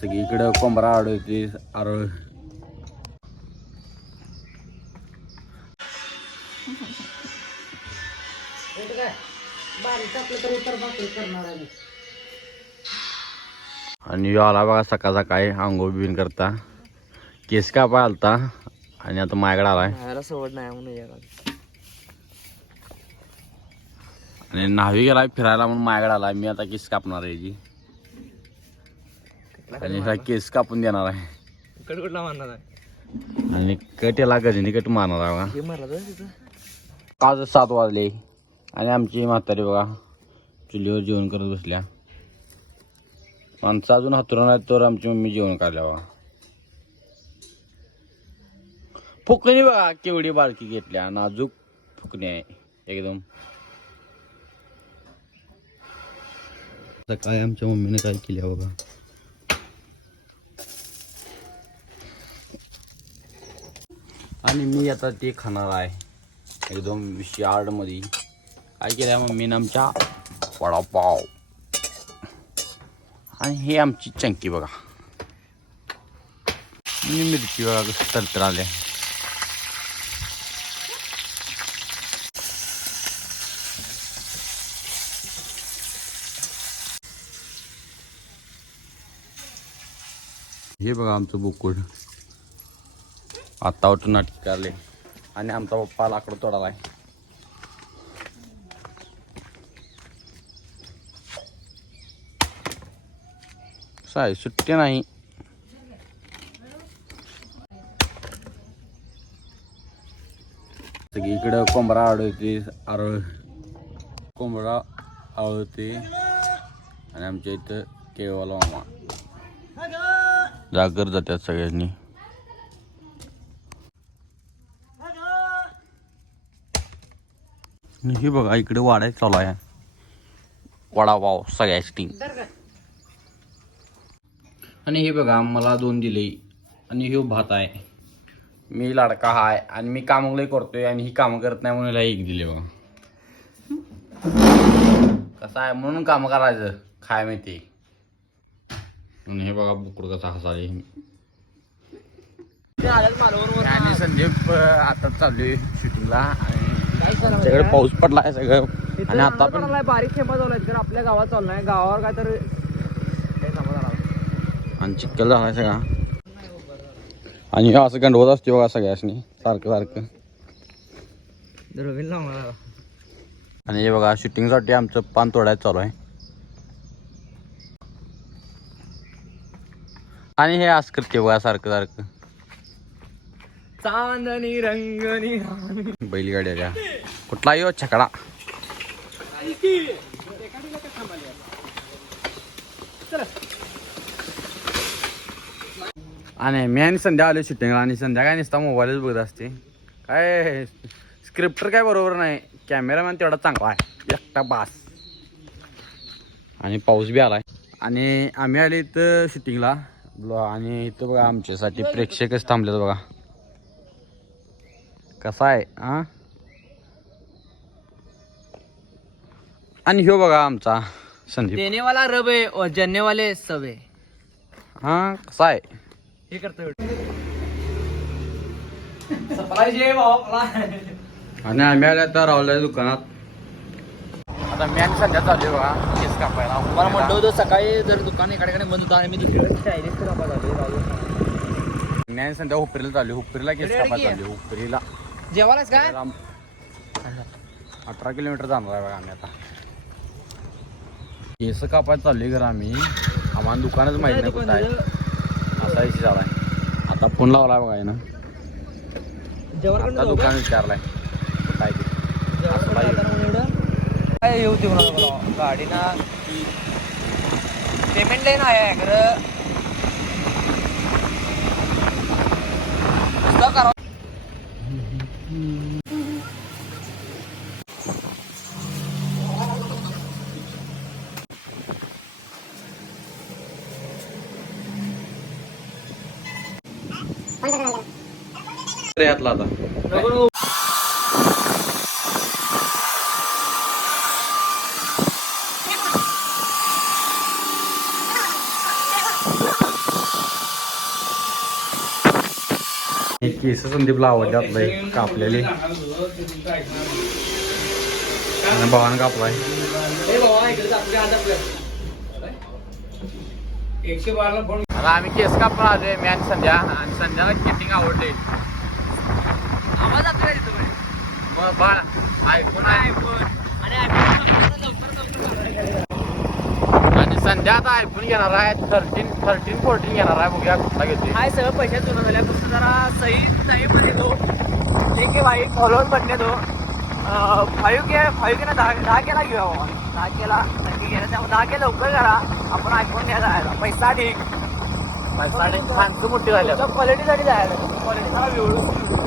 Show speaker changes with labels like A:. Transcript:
A: सगळीकडं कोंबरा आडवते आरोळ. आणि आला बघा सकाळ सकाळी आंघोळ बिन करता. केस कापाय आलता आणि आता माझ्याकडे आलाय.
B: सवड नाही
A: आणि न्हावी गेलाय फिरायला म्हणून माझ्याकडे आलाय. मी आता केस कापणार आहे याची आणि हा केस कापून देणार आहे.
B: मारणार आहे.
A: आणि कट याला गजनी कट मारणार आहे बघा.
B: हे मारला तिथं.
A: आज सात वाजले. आणि आमची म्हातारी बघा चुलीवर जेवण करत बसल्या. माणसं अजून हातरून आहेत तर आमची मम्मी जेवण काढल्या बघा. फुकणी बघा केवढी बारकी घेतल्या नाजूक फुकणी आहे एकदम. सकाळी आमच्या मम्मीने काय केल्या बघा. आणि मी आता ते खाणार आहे. एकदम विशाळमध्ये काय केलं मम्मीनं आमच्या? वडापाव. आणि हे आमची चंकी बघा. आणि मिरची बघा कसं तरतर आल्या. हे बघा आमचं बुकुड. आता उठून नाटक आले आणि आमचा पप्पा लाकडं तोडाला कसं आहे सुट्टी नाही. सगळीकडं कोंबरा आडवते आरळ. कोंबडा आवडते आणि आमच्या इथं केळवाला मामा. जागर जातात सगळ्यांनी आणि हे बघा इकडे वाढायचं चालू आहे. वडापाव सगळ्याच टीम आणि हे बघा मला दोन दिले. आणि हे भात आहे. मी लाडका हाय आणि मी काम लय करतोय आणि ही काम करत नाही म्हणून एक दिले बघा. कसं आहे म्हणून काम करायचं खाय माहिती. आणि हे बघा बुकड कसा हसाले आणि संदीप आता चालू आहे शूटिंगला आणि सगळं पाऊस पडला आहे सगळं आणि आता पण
B: बारीक खेपा चालू आहेत कारण आपल्या गावात चालू नाही गावावर काय तर
A: आणि चिक्कल झालाय सगळा. आणि असं गंडवत असते बघा सगळ्यासनी सारखं सारखं. आणि हे बघा शूटिंगसाठी आमचं पान तोडायचं चालू आहे. आणि हे असं करते बघा सारखं सारखं.
B: चांदणी रंगणी
A: बैलगाड्या द्या कुठला यो? छकडा. आणि मी आणि संध्या आलो शूटिंगला आणि संध्याकाळी काय नुसता मोबाईलच बघत असते. काय स्क्रिप्टर काय बरोबर नाही. कॅमेरामॅन तेवढा चांगला आहे. एकटा बास. आणि पाऊस बी आलाय. आणि आम्ही आले इथं शूटिंगला आणि इथं बघा आमच्यासाठी प्रेक्षकच थांबलेत बघा. कसा आहे हा? आणि ह्यो बघा आमचा संदीप.
B: देने वाला रब है और जन्ने वाले सब हा
A: कसा आहे?
B: हे करतो
A: आणि आम्ही आल्या आता रावल्या दुकानात. आता मी आणि संध्या चालू आहे बघा केस कापायला.
B: मला म्हटलं होतं सकाळी जर दुकान एकाकडे बंद होतं आणि मी दुसरीकडे चायनीज कापा झालो
A: मी आणि संध्या हुपरीला चालू हुपरीला केस कापायला चालू हुपरीला.
B: जेवायलाच काय?
A: लांब अठरा किलोमीटर जाणार आहे बघा आम्ही आता. केस कापायला चाललोय घर आम्ही. आम्हाला दुकानच माहीत नाही कुठं आहे. असा विषय झालाय. आता फोन लावलाय बघा ना आता दुकान विचारलाय. कुठं आहे ते? असला येऊ.
B: काय येऊ दे म्हणा गाडी ना पेमेंट लई नाही आहे खरं. करा
A: यातला आता केस संदीपला आवडले आपलं एक कापलेले आणि भावानं कापलाय
B: एकशे बारा फोन
A: आता आम्ही केस कापून आलोय मी आणि संध्या. आणि संध्याला केटिंग आवडले
B: आवाज का तिथं?
A: मग बाळ. ऐकून
B: iPhone. आणि लवकर.
A: आणि संध्या आता ऐकून घेणार आहे. थर्टीन थर्टीन फोर्टीन घेणार आहे. बघूया कुठला घेते.
B: हाय सगळं पैशात जुनं झाल्या फक्त जरा सही सहीमध्ये तो. ठीक आहे भाई फॉलोअर बनले तो. फाईव्ह के फाईव्ह के ना दहा दहा केला घेऊया बाबा. दहा केला नक्की घ्या त्यामुळे दहा के लवकर करा. आपण आयफोन घ्यायला पैसा ठीक
A: खानचं मोठी झाली.
B: क्वालिटीसाठी जायला क्वालिटी